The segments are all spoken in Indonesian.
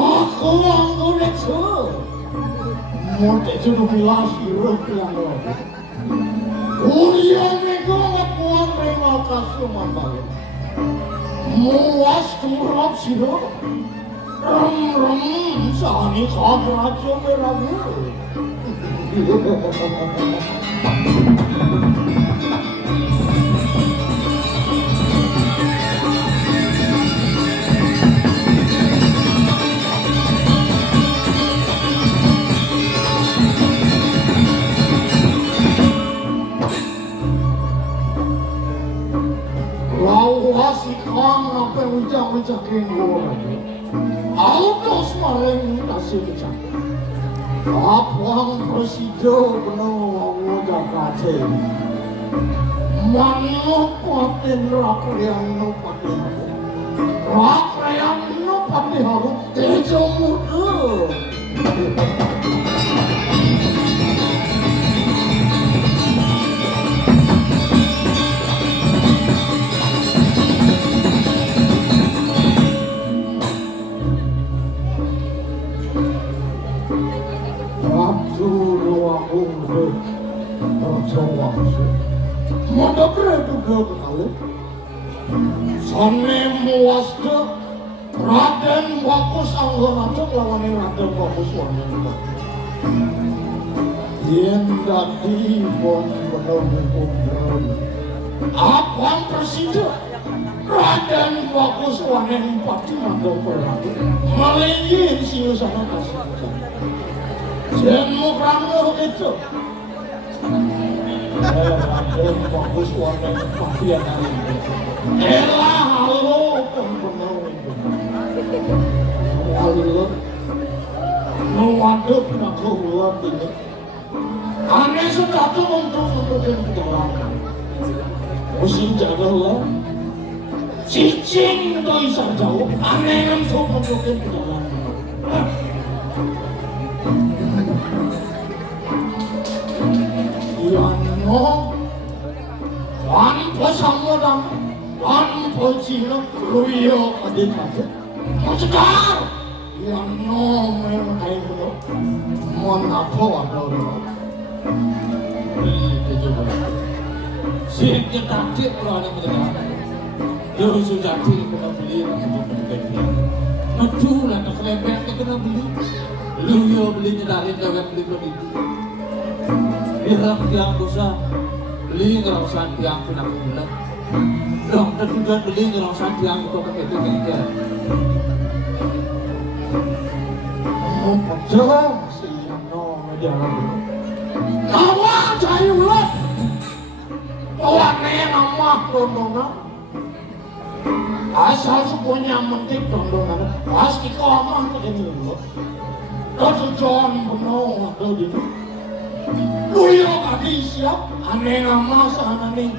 Aku anggone jo. Mote jo bilang siro bilang lo. Ulian nego ngapuan terima kasih mambal. Muas turap siro. Ram sani khan rajo merabu. Apa ucap kengo lagi? Autos mareng kasih ucap. Apang presido benar udah kate. Mano paten rakyat yang no paten. Rakyat yang no paten harus terjemur. Mada berapa kali? Sane muasda Raden Wakus Anggonato lawan Raden Wakus wanita. Yen dadi pon bener-bener apaan presiden Raden Wakus wanita pati mandor perang malingin siu sana kasih jen mukramo itu Raden Wakus wanita pati yang elah halo bener halo mewaduk nak ulat ini aneh sudah tuh untuk yang perjalanan musim jagalah cicing itu bisa jauh aneh yang untuk yang perjalanan Yano tanpa samudang tanpa cina luyo adik aja Macekar Yano memang kayak begitu mau apa waduh Sehingga takdir kalau ada perjalanan Jauh sudah kena beli Nudu lah nak kelempeng kena beli Lu yo beli nyedalin dagang beli beli Bilang tiang dosa Beli ngerausan tiang kena bulan Dong tertujuan beli ngerausan tiang itu pakai itu kengkir Mau pecah siang no media lalu Awak cahaya ulat Tawane nama dondongan Asal semuanya mentik dondongan Pasti kau amah begini loh Kau John benar atau di Luyo kaki siap Aneh nama sana nih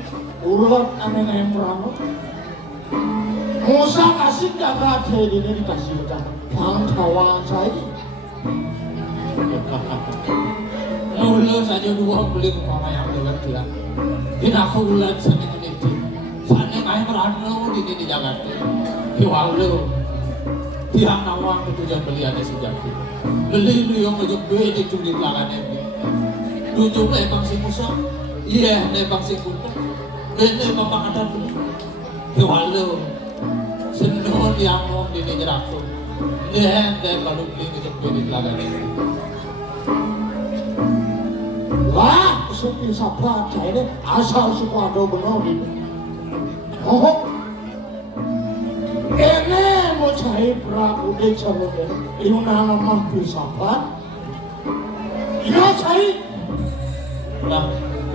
Ulat aneh yang beranut Musa kasih gak jadi ini dikasih udah Bang kawan saya Mula saja dua beli ke mama yang lewat dia Tidak ulat sana ini Sana kayak merano di Jakarta Kiwalu Tiang nawang itu jangan beli ada sejak Beli lu yang ngejok bedi curi lagannya Dujung emang si Musa Iya emang si Kuta Ini memang ada dulu Kiwalu Senun yang mau di Jakarta Iya baru beli ngejok bedi lagannya Wah, supi sapa ini asal suku ada benar ini. Oh, ini mau cari Prabu Desa benar. Ini nama mampu sapa. Ini cari.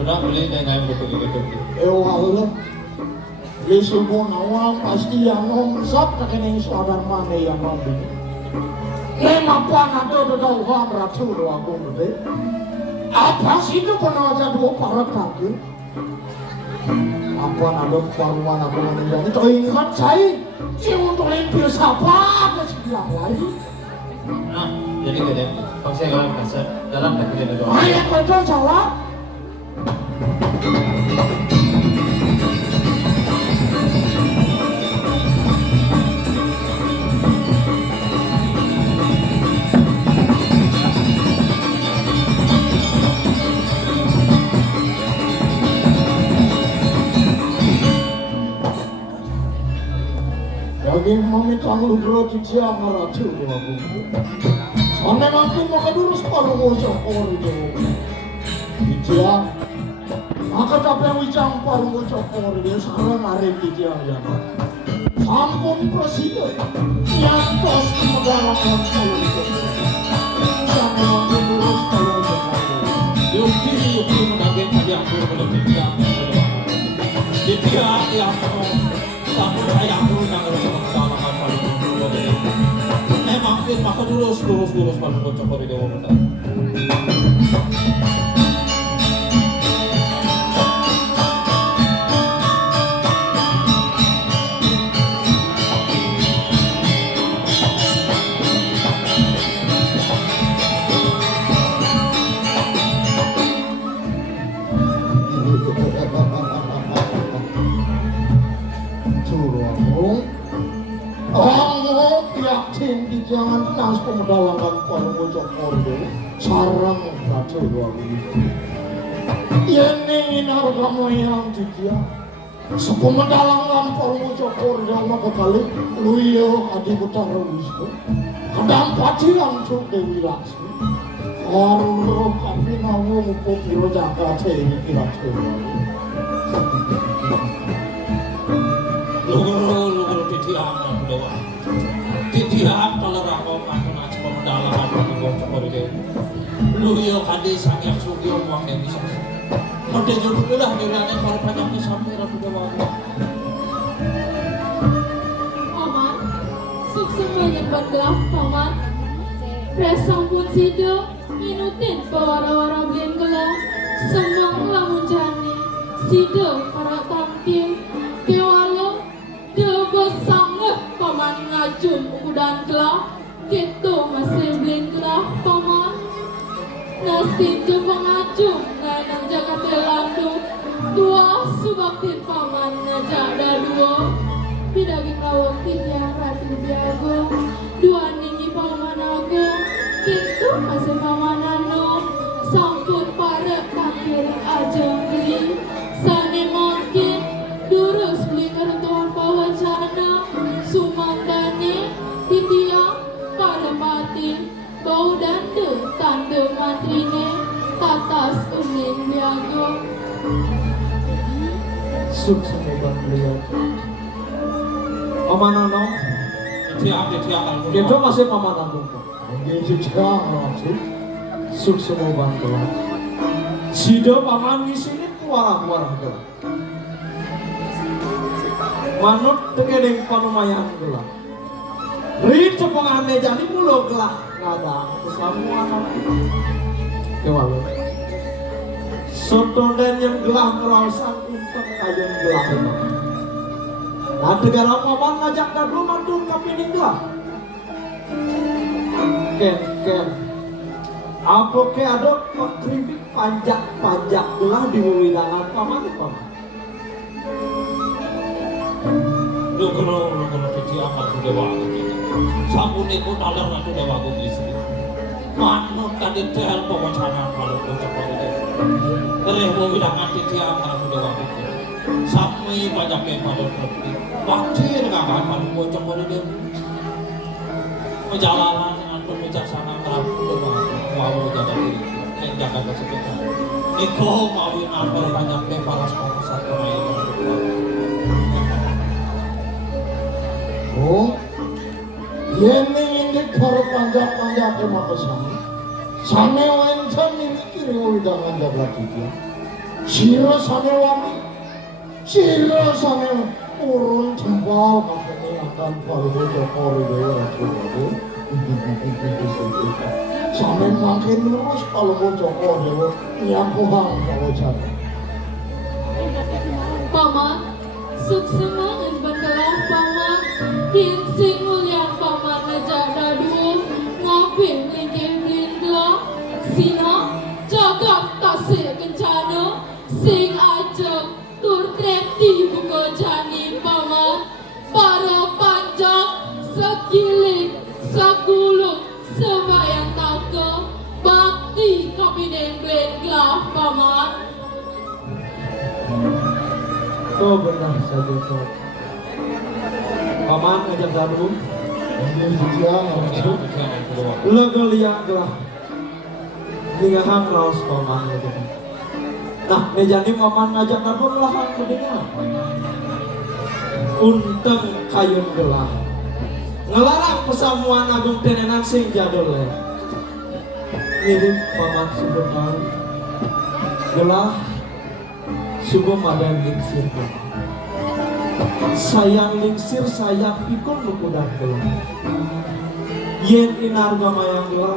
Sudah beli dengan betul-betul. Allah. Di suku nawang pasti yang ngomong sap tak kena saudara mana yang ngomong. Ini apa ada dalam ratu aku betul. Apa sih itu pernah aja dua para kaki? Apa ada paruan aku meninggal itu ingat saya cium untuk limpir siapa masih bilang lagi. Nah, jadi gede. Kalau saya kalau biasa dalam tak gede doang. Ayat betul jawab. mami tanglu bro cici angara tu aku. Ane makin makadurus palu mojo kor itu. Cici maka capek wijang palu mojo kor itu sekarang hari cici ya. Sampun presiden yang tos kemegalan palu itu. Sama makadurus palu mojo kor. Yukti menangin tadi aku belum tidak. Dia yang tapi saya aku nang sama paling dulu. Memang dia maka lurus paling bocor di dewa kita. Jangan nas pemedalangan palu bocor korde sarang kacau dua begitu. Ini harga moyang dia. Sepemedalangan palu bocor korde maka kali luyo adi utara wisnu. Kadang pacian cuk dewi laksmi. Haru kami namu mupo piro jaga ini kira Lu titian dewa. Titian kalau rakau aku nak pemedalangan palu bocor korde. Luyo kadi sangyang sugio muang yang bisa. Mode jodoh lah dirane para panjangnya sampai ratu dewa. Paman, sukses menyimpan gelap paman. Presang pun sido, minutin pewara-wara blin gelap. Senang lamun jani, sido para tampil. Kewalo, debo sangat paman ngajum ukudan gelap. Gitu masih blin gelap paman. Nasi jo pengacung, nganang jaga telandu. Dua subaktin paman ngajak dua. Bidagin lawakin yang ratu biago. Dua ningi paman agung. Gitu masih paman anu. Sampun para takkirin aja beli. Sani makin durus beli ngertuan pawacana. Sumandani titiang pada batin. Bau danda tanda mantrine tatas unin biago. sukses hebat beliau. Pamanono, Titian kalau kita masih pamanono. Ini juga langsung sukses hebat beliau. Sido paman di sini kuarah-kuarah tu. Manut tekedeng panumayan gula. Rit cepangane jadi mulo gelah ngada semua anak. Kewalo. Soto dan yang gelah ngerawasan untuk kajian gelah itu. Nah negara paman ngajak dadu mantu kapining gelah. Ken. Apa ke ada makribik panjak gelah di wilangan paman itu. lu kalau titian kalau dewa. Sampun iku taler ratu dewa ku istri. Manut tadi tel pawacana kalau bocor korde. Tereh mau bilangan titian ratu dewa ku. Sampai pajak pada pergi. Wakil kawan palu bocor korde. Perjalanan dengan bijaksana ratu dewa mau jaga diri. Yang jaga kesekitar. Iko mau nambah banyak paras pengusaha kemarin. Oh, ini baru panjang terima kasih. Sane wancan ini kiri udangan jaga tiga. Siro sane urun jempol kafenya akan baru jokori dewa itu. Sane makin lurus kalau jokori dewa yang pulang kalau cara. Paman, sukses menyimpan gelap paman. Kinsing mulian paman ngajak dadu. Ngapin lingkir blin gelap. Sina jagat tasik kencana. Sing ajak tur treti buka jani paman. Para panjang sekiling sagulung sebayang taka. Bakti kapinen blin gelap paman. Kau benar saja kau. Paman ngajak gabung. Iya, Ditya ngarato. kedua. Legeliang gelah. Ningahang raos paman ngajak. Nah, mejani paman ngajak gabung lahang mendengar. Unteng kayun gelah. Ngelarang pesamuan agung tenenan sing jadul le. Mirip paman sebentar. Gelah subuh madan lingsir. Sayang lingsir sayang pikul nukudan gelah. Yen inarga mayang gelah.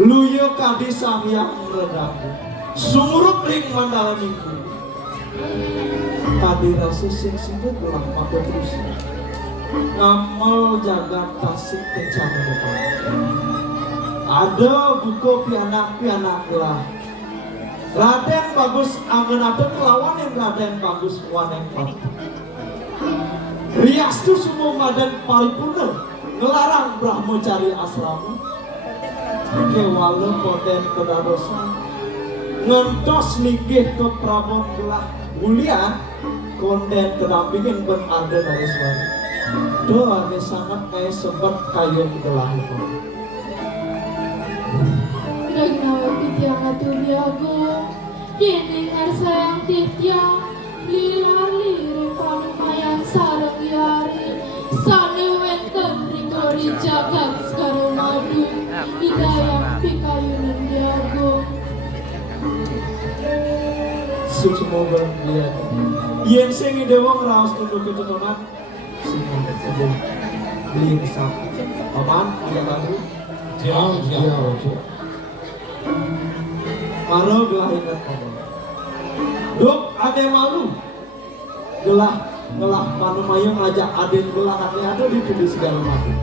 Luyo kadi samyang redaku. Sumurup ring mandala minggu. Kadi rasa sing sibuk gelah maka terus. Ngamal jagat tasik kencang depan. Ada buku pianak gelah. Raden bagus angenaden kelawan yang Raden bagus waneng pati. Riastu semua maden paripurna ngelarang brahmacari asrama. Kewala koden kedadosa ngentos linggih ke prabon gelah mulian konden kedampingin ben arda nariswari. Doa sangat kayak sebab kayu gelah itu. Nagnawa titya ngatubiago, kini ngarsayang titya, lila-liri panumayan sarang yari, sanewen kendri jagat sekarang madu, hidayang pikayunan diago. Suksmo berlian. Yen sing dewa ngeraos tunduk ketutunan, singa sebelum beli kesap. Paman, ada lagu. Iya. Maro gelah ingat paman. Duk ade malu. Gelah panumayang ngajak aden gelah ade di segala macam.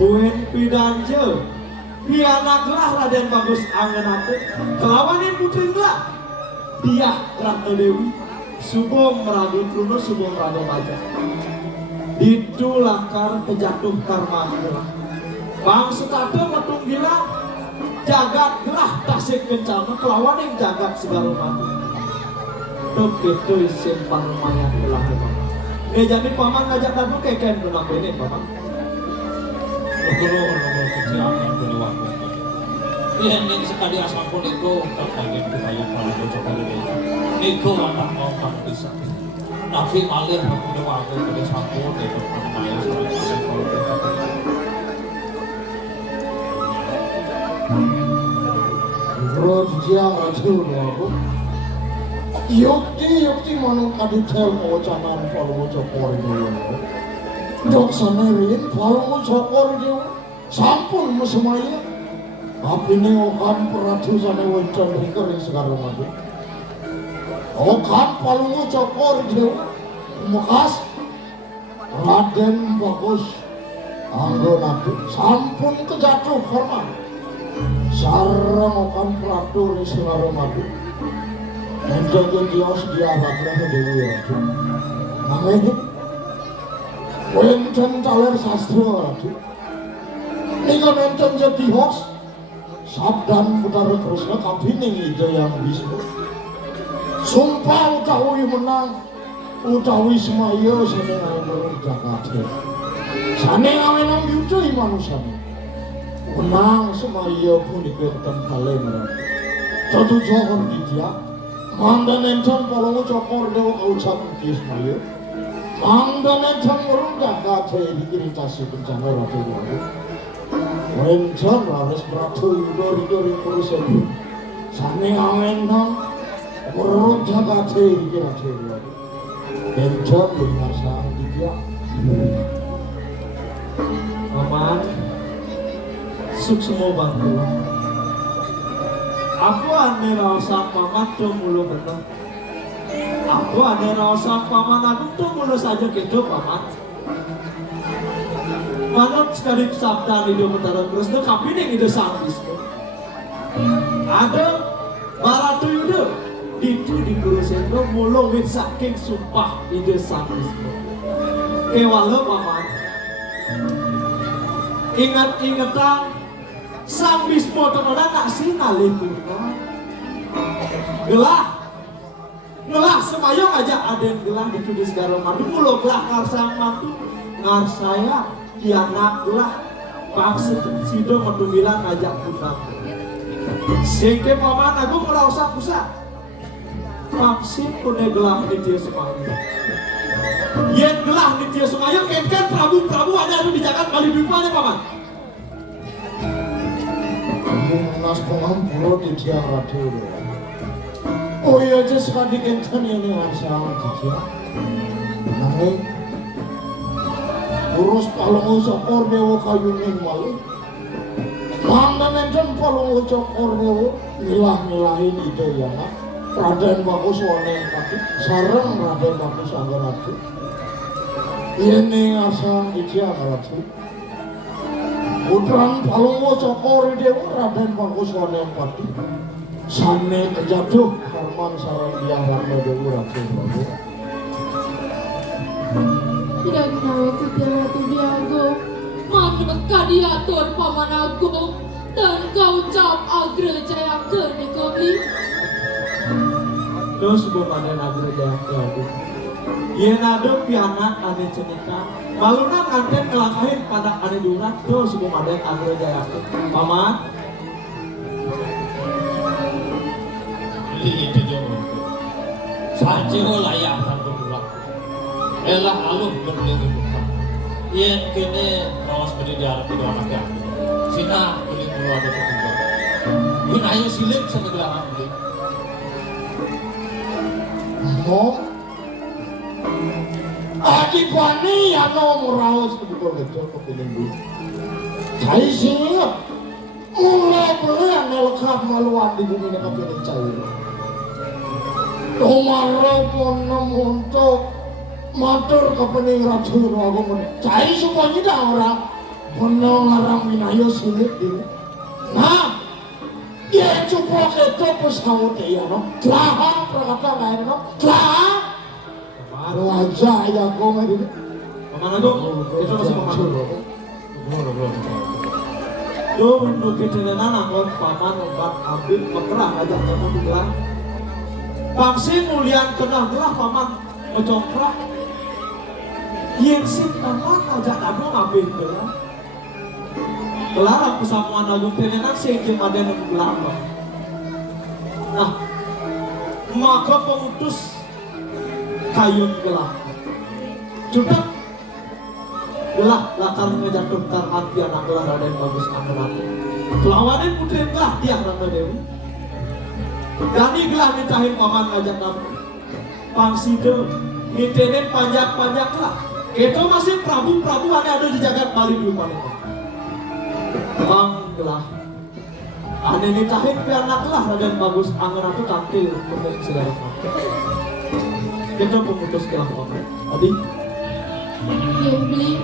Buen pidanje. Piana gelah Raden bagus angenate. Kelawanin putri gelah. Dia Ratna Dewi. Subong meragu truno subong meragu maja. Itu lakar kejatuh karma gelah. Bang setada metung gila. Jagat gelah tasik kencana kelawan yang jagat segala mati. Begitu isin panumayan gelah itu. Jadi paman ngajak kamu keken benang ini paman. Kedua nomor kecil yang kedua. Yang sekali asal pun itu terkait budaya kalau bocor kali ini. Itu anak mau kamu bisa. Tapi malah aku aku pada sampun itu panumayan Bro, dia ngajul aku. Yukti manung kadithel mocanan palmo cokor dewa. Dok sanerin palmo cokor dewa. Sampun mesemaya. Apine okan peratu sane wencon rikor sekarang aku. Okan palmo cokor dewa. Mekas Raden bagus. Anggonatu sampun kejatuh hormat. Sarang okan peratu sekarang aku. Menjaga dios diarahkan ke Dewi Ratu. Namanya Wenten taler sastra Ratu. Nika nenten jadi host sabdan Putra Kresna kapining ide yang bisa. Sumpah utawi menang utawi semaya sane nang Jakarta. Sane awenang yudai manusane. Menang semaya punika tempalen. Tentu jangan dia. Manda nenten polongo cokor dewa kaucap kis mayo. Manda nenten urung Jakarta dikiritasi bencana ratu dewa. Nenten laris beratu yudori kurusen. Sane awenang urung Jakarta dikiritasi dewa. Nenten dengar sang dia. Paman, suksmo bantu. Aku ane rasa paman tuh mulu bener. Aku ane rasa paman aku tuh mulu saja gitu paman. Manut sekali sabda hidup Betara Kresna kapining ide sang Wisnu. Ada baratu yuda itu di Guru Sendro mulu wit saking sumpah ide sang Wisnu. Kewala paman. Ingat-ingatan Sang Bismo tenan tak sinalih purna. Gelah Ngelah semayang aja aden gelah ditulis garo madu mulo gelah ngarsang matu ngarsaya kianak gelah paksa sido medumilan ngajak putra sehingga paman agung merausak pusat vaksin kone gelah di dia semayang yen gelah di dia semayang kan Prabu ada di jagat bali dupanya paman nas pengampuro di dia ratu. Oh iya aja sekali enten ini masalah dia. Nanging urus palung sokor dewa kayunin malu. Mangan enten palung sokor dewa milah-milahin itu ya nak. Raden bagus waneng tapi sareng Raden bagus anggaratu. Ini asal dia anggaratu. Putrang palung sokor dewa Raden bagus waneng tapi. Sane kejaduh Harman sarang dia Rama Dewi Ratu Babu. Tidak kenal Titia Ratu Biago, manut kadiatur paman agung dan kau cap agra jaya ke nikobli. Terus bukan agra jaya ke yen ada pianak ane cenika maluna nganten ngelakahin pada ane durat terus bukan agra jaya ke paman. Itu jauh saja layak satu pulang elah aluh berdiri buka yen kini rawas berdiri di arah itu anaknya sina beli mulu ada ketujuh bin ayo silip senegelangan beli Ngomong Adi Pani yang nomor rawas betul-betul kepilih dulu cai sini mulai beli yang nelkap maluan di bumi ini kepilih cair Tumarapun untuk matur kepening Ratu Agung cai semuanya dah orang menang winayo sulit ini nah ya coba kita pesawat ya no kelahang perkata lain no kelahang baru aja ya kau ini Paman Agung, itu masih Paman Agung. yo untuk kecenengan anggot paman obat ambil pekerah ajak kamu digelah vaksin mulian kena gelah paman mencongkrah yang sih paman ajak kamu ambil gelah gelah aku samuan agung kecenengan sehingga ada yang gelah nah maka pengutus kayun gelah sudah gelah latar ngejatuhkan hati anak gelah Raden Bagus Anggeran kelawanin putri gelah dia Rama Dewi Dani gelah mintahin paman ngajak kamu pangside mintenin panjak-panjak lah itu masih Prabu ada di jagat Bali dulu paling bang gelah ane mintahin ke anak gelah Raden Bagus Anggeran itu tampil untuk segala macam kita pemutus gelah paman tadi Ya beli,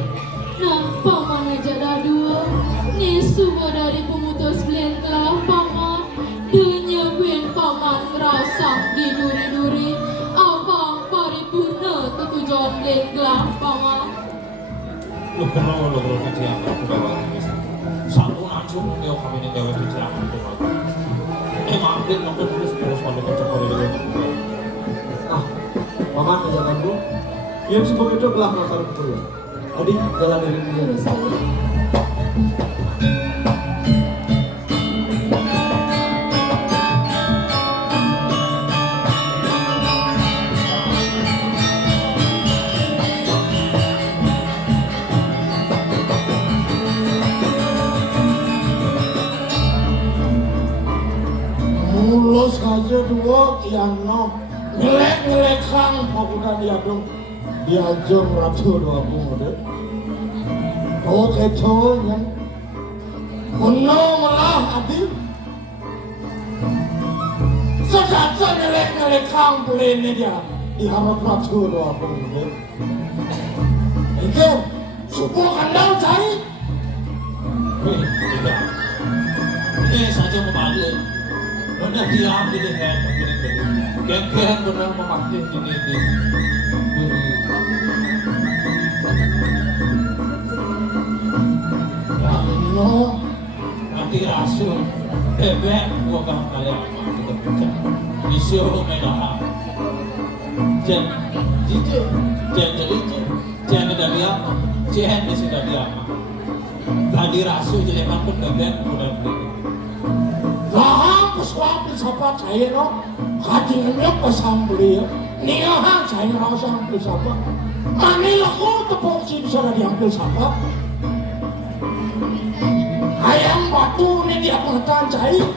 nah paman aja dah dua. Ni semua dari pemutus belian telah paman. Dunia buen paman ngerasa di duri-duri. Abang paripurna tujuan belian telah paman. lu kerja aku bawa satu langsung dia kami ini dewa kerja aku mampir mampir terus pada kocok dari paman jangan bu yang sebab itu belah latar betul ya tadi jalan dari dia Terus saya. mulus aja dua yang nom ngelek kang pakudan diadung diajeng Ratu Agung ada oke conya kuno malah adil sejata ngelek kang boleh dia diharap Ratu Agung ada itu subuh kandang cari tidak ini saja membalik benar diam di leher kengkeng benar memakai ini no nanti rasul bebek gua gak kalian kita baca disuruh merah Jen, jijik, jen jadi jen dari apa? Jen di sudah dia. Tadi rasu jelekan pun gagal udah beli. Lah pesawat siapa saya no? Kajiannya pesambli ya. Nih saya rasa ambil siapa? Manilah kok tepung sih bisa diambil siapa? Ayam batu ini dia pengetahuan saya.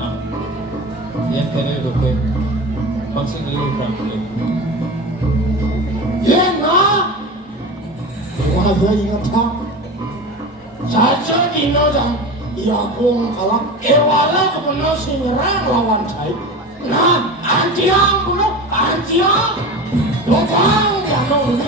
Nah, yang kene rupe, pangsi ngeliu berangkat. Ya nah, wah ingat tak? Saja di nodang, ya kong kalah. Wala kebenar sih nyerang lawan saya. Nah, antiang puno, antiang. Lobang ya nong.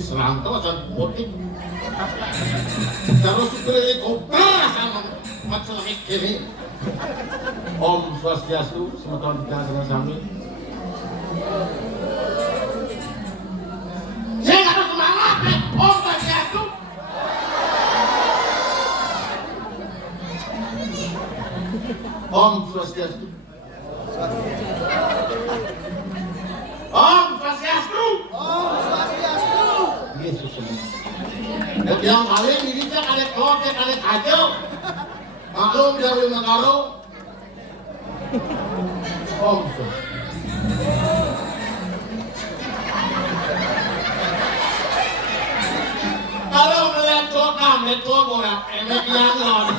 Serantau aja putih. Terus itu kopra sama macam ini. Om Swastiastu, semoga kita dengan sami. Saya harus semangat, Om Swastiastu. Om Swastiastu. Om Swastiastu. Yesus semua. Yang paling ini cak ada klotek ada kacau. Maklum dari negara. Om. Kalau melihat kota, melihat orang emek yang non.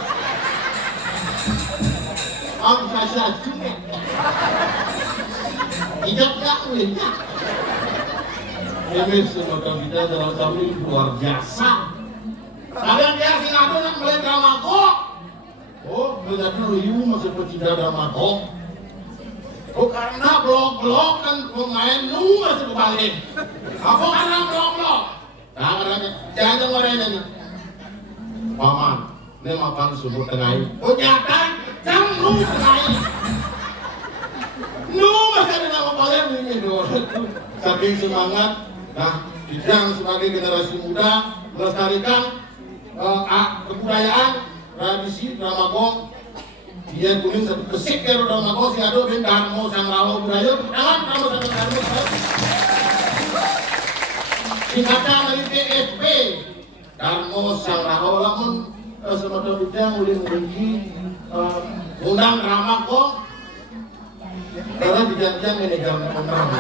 Om saya juga. Hidupnya ulinya. Ini semoga kita dalam kami luar biasa. Kalian dia singadu nak melihat drama kok. Oh, melihat dulu masih pecinta drama kok. Oh, karena blok-blok kan pemain nu masih kebalik. Apa karena blok-blok? Nah, karena jangan ngoreng ini. Paman, ini makan sumur tengah. Oh, nyata, jangan nu tengah. Nu masih ada nama kalian ini dong. Saking semangat. Nah, Bidang sebagai generasi muda melestarikan kebudayaan, tradisi drama gong. Dia kuning satu kesik karo drama gong si ado ben Darmo sang rawa budaya. Jangan kamu sang Darmo. Singkatan dari PSP. Darmo sang rawa lamun semata bidang ulin ulingi undang drama gong. Karena dijadikan manajer drama.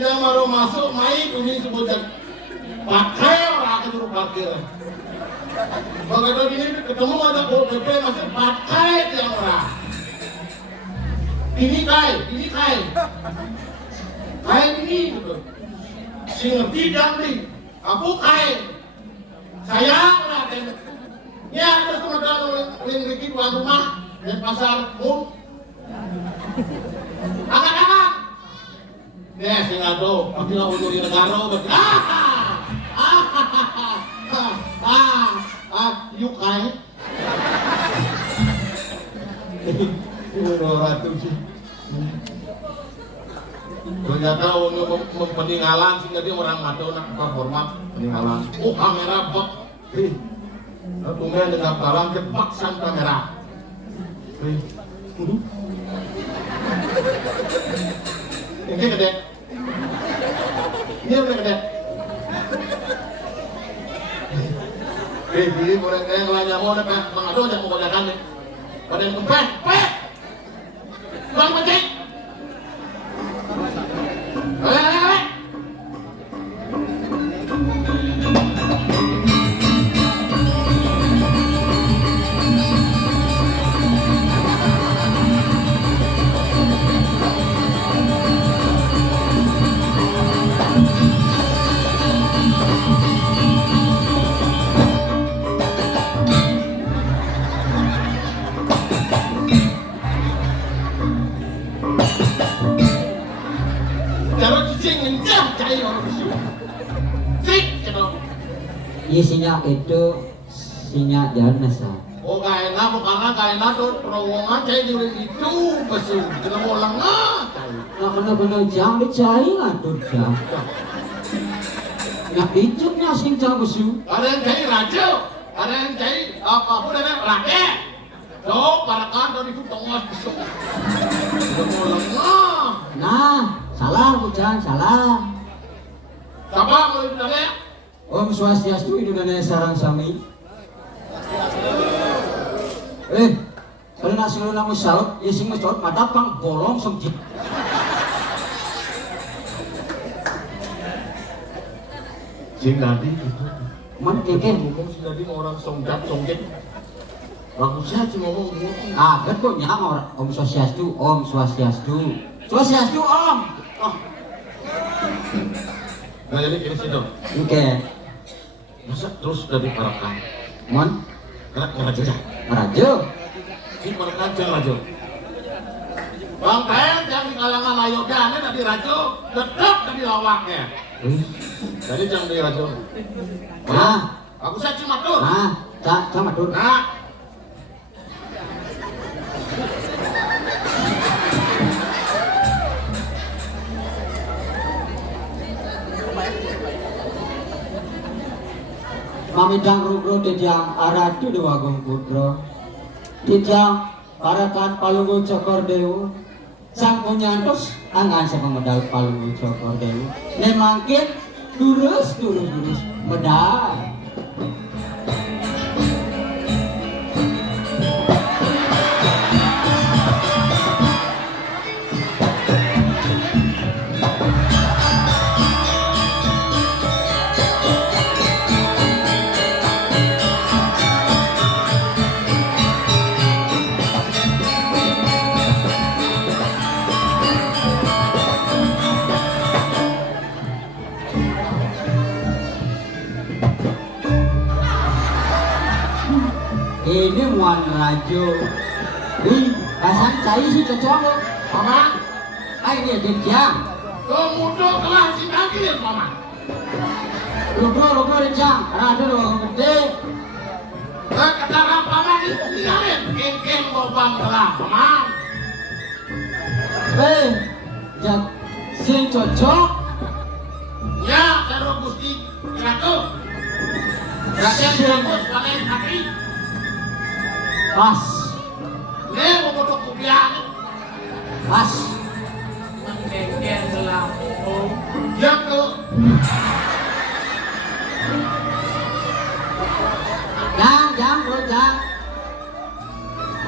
Dia baru masuk main ini sebutkan pakai orang itu parkir. Begitu ini ketemu ada ODP masih pakai dia orang. Ini kai ini gitu. Si ngerti jangan apa kai. Saya Raden. Ya terus modal lingkiki tuan rumah dan pasar Angkat. Ya sing ado, pasti lah untuk di negara berarti. Yukai. Ini ratu sih. Ternyata peninggalan sih jadi orang Madonna terhormat peninggalan. Oh kamera bot. Tumben dengan barang kepaksan kamera. Ini gede. Ini udah gede. Jadi boleh kayak ngelanya mau nih pak, mengadu aja mau kerjakan nih. Pada yang kempes, bang pencet. Ale. Isinya itu sinyak jalan nasa. Oh kaina bukan kaina tuh terowongan cai di itu besul kena mau lengah cai. Nah kena jam dicai ngatur jam. Nak icuknya sing jam besul. Ada yang cai raja, ada yang cai apa pun ada rakyat. Dok para kantor itu tongos besul. Kena mau lengah. Nah salah bukan salah. Siapa mau itu ada? Om Swastiastu Idunana Sarang Sami. Kalau nasi lu namu saut, ya sing mencolot mata pang bolong sengkit. Sing nadi itu. Man keke. Ngomong sing nadi orang songket. Bagusnya sih ngomong. Kan kok nyang orang Om Swastiastu, Om Swastiastu. Swastiastu Om. Oh. Nah jadi kini situ. Oke. Masa terus dari parakan? Mon, Karena ngeraja. rajo. Si parakan jangan rajo. Bang Pen yang di kalangan Ayodhya dari rajo, tetap dari lawaknya. Jadi jangan dari rajo. Nah, Aku saya cuma tuh. sama tur. Nah. Mamidang rugro tijang aratu dewagung putro. Tijang parakan palungu cokor dewu. Sang punyantos angan sa medal palungu cokor dewu. Nemangkin durus medal. Ini muan rajo. Pasang cai sih cocok lo. Mama, Ini dijang. kemudian kelas si lagi mama. Rugro dijang. Rado doang gede. Katakan mama ditinggalin. Kengkeng lobang kelas mama. Jak sing cocok. Ya, taruh gusti. Ratu. Rakyat bagus paling hati. Pas. Nih mau foto kopian. Pas. Kengkeng kelas. Ya tuh. Jang bro.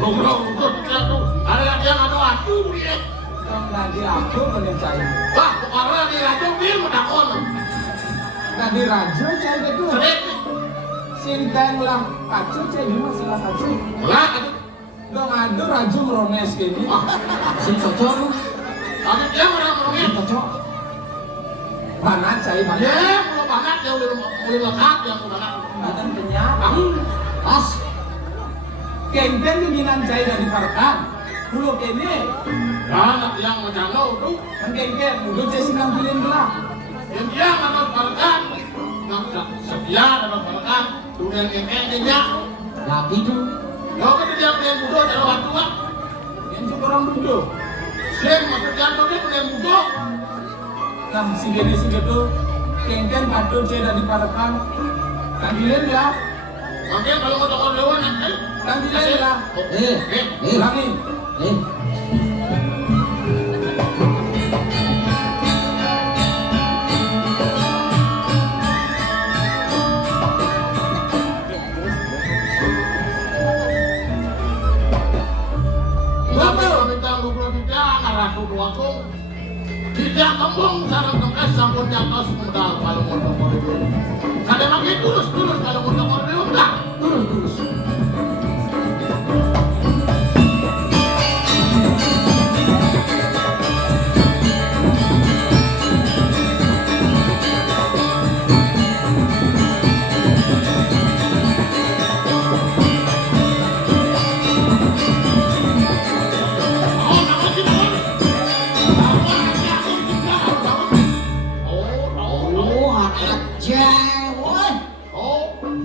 Rugro. Ada yang ada aku dia. Nanti aku mencari. Wah, kemarin di ratu bil menakon. Nanti rajo cari itu. Sering. Sinten lang kacu cari masih lah kacu. Lah, aduh. Dong ada rajo merones gini. Sing cocok lu. Tapi dia orang-orangnya. Sing cocok. Panat cai banget. Ya, kalau banget ya udah lekat yang banget. Badan kenyang. Pas. Kengken pimpinan cai dari Parkan. Pulau kene. Banget yang macam tuh. Kan kengken. Udah cai sinang pilih lah. Yang dia akan balakan. Nak setia akan balakan. Dunia kengkengnya. Lagi tuh. Yo kita dia punya muda dalam waktu kan. Yang suka orang muda. Sen masuk jatuh dia punya muda. Nah, si gitu. Kengken patut cai dari Parkan. Tampilan lah. Makanya kalau mau tokon lewan nanti. Tampilan lah. Ulangi. Tidak kembung sarang tengkas sampun nyatos modal kalau mau tokon lewan. Kadang lagi tulus kalau mau tokon lewan dah. Tulus.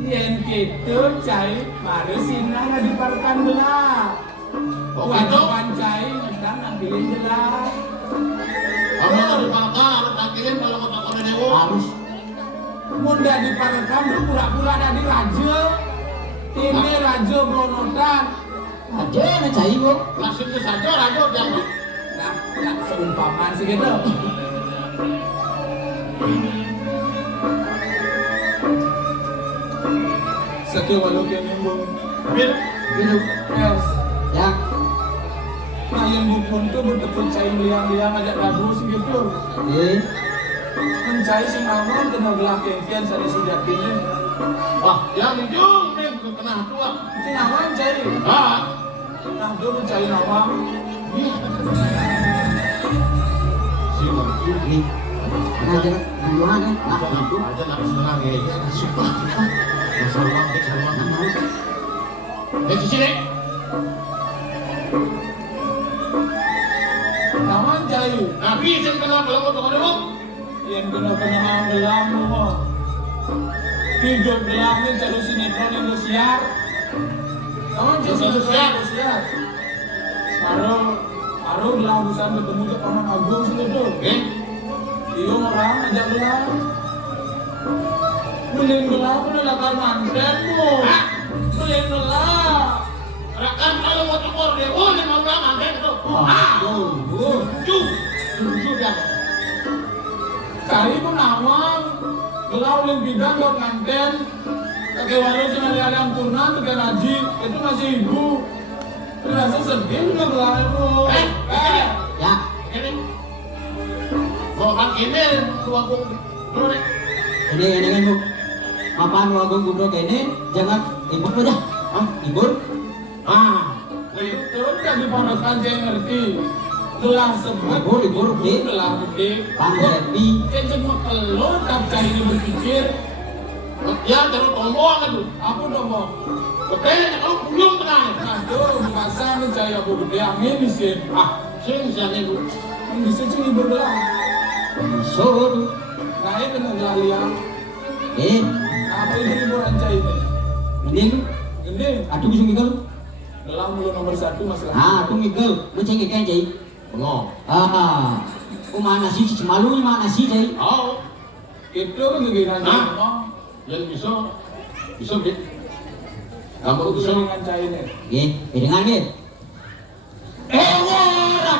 Yang gitu cai baru sinang di Parkan belah. Tuan cai ngendang ambilin belah. Kamu kalau di Parkan harus takilin kalau mau tokon lewan. Harus. Muda di Parkan lu pura-pura dari raja. Ini raja Bronodan. Aja na cai bu. Nasibnya saja raja yang Nah, seumpamaan sih gitu. Satu walau yang nyambung. bir. Minum. Yes. Ya. Nah yang bukun tuh bertepuk cai liang-liang ajak lagu sih gitu. Mencai si Amon kena belah kengkian sari sejatinya. Wah, yang ujung nih kena tua. Si Amon cai. Ah, Nah dia mencari nawang. siapa? Nih. Aja duluan ya. Ah, Itu aja nak senang ya. Suka. Masalah, di sini. Nawang cai. Nabi sing kena kalau mau tokon lewan. Yang kena gelang mo. Hidup gelang ni cari sinetron yang siar. Nawang cai sinetron yang siar. Baru gelang urusan ketemu ke Paman Agung sih itu. Iyo orang ajak gelang. Beliin gelang udah lakar manten mo. Beliin gelang. Rakan kalau mau tokon lewan 5 bulan manten itu. Jujur dia. Cari pun nawang. Gelang udah bidang buat manten. Kakek warung cuma lihat purna, kakek Raji itu masih ibu. Terasa sedih udah gelang itu. ya. Ini. Mau kan ini dua gong. Dulu Ini kan bu. Apaan wagung gubro ini? Jangan ibut aja. Ibut. Itu udah diponokan saya ngerti. Gelang sebut. Ibur, Gelang gede. Bang happy. Kecil mau telur, tak cari ini berpikir. Ya terus tombol itu. Aku ngomong. Oke, kalau belum tenang. Aduh, masa mencari aku gede angin bisa. Sing siapa itu? Bisa cing ibu gelang. Suruh. Nah ini kena gelang liang. Apa ibu rancai ini? Ini Gede. aduh bisa ngikal. Gelang mulu nomor 1 masalah. Aduh ngikal. Menceng ikan cai. Bengong. Mana sih malunya mana sih cai? Oh, Itu kan kegiatan yang bisa gitu. Kamu Aku bisa. dengan rancai ini. Dengan dia. Wah,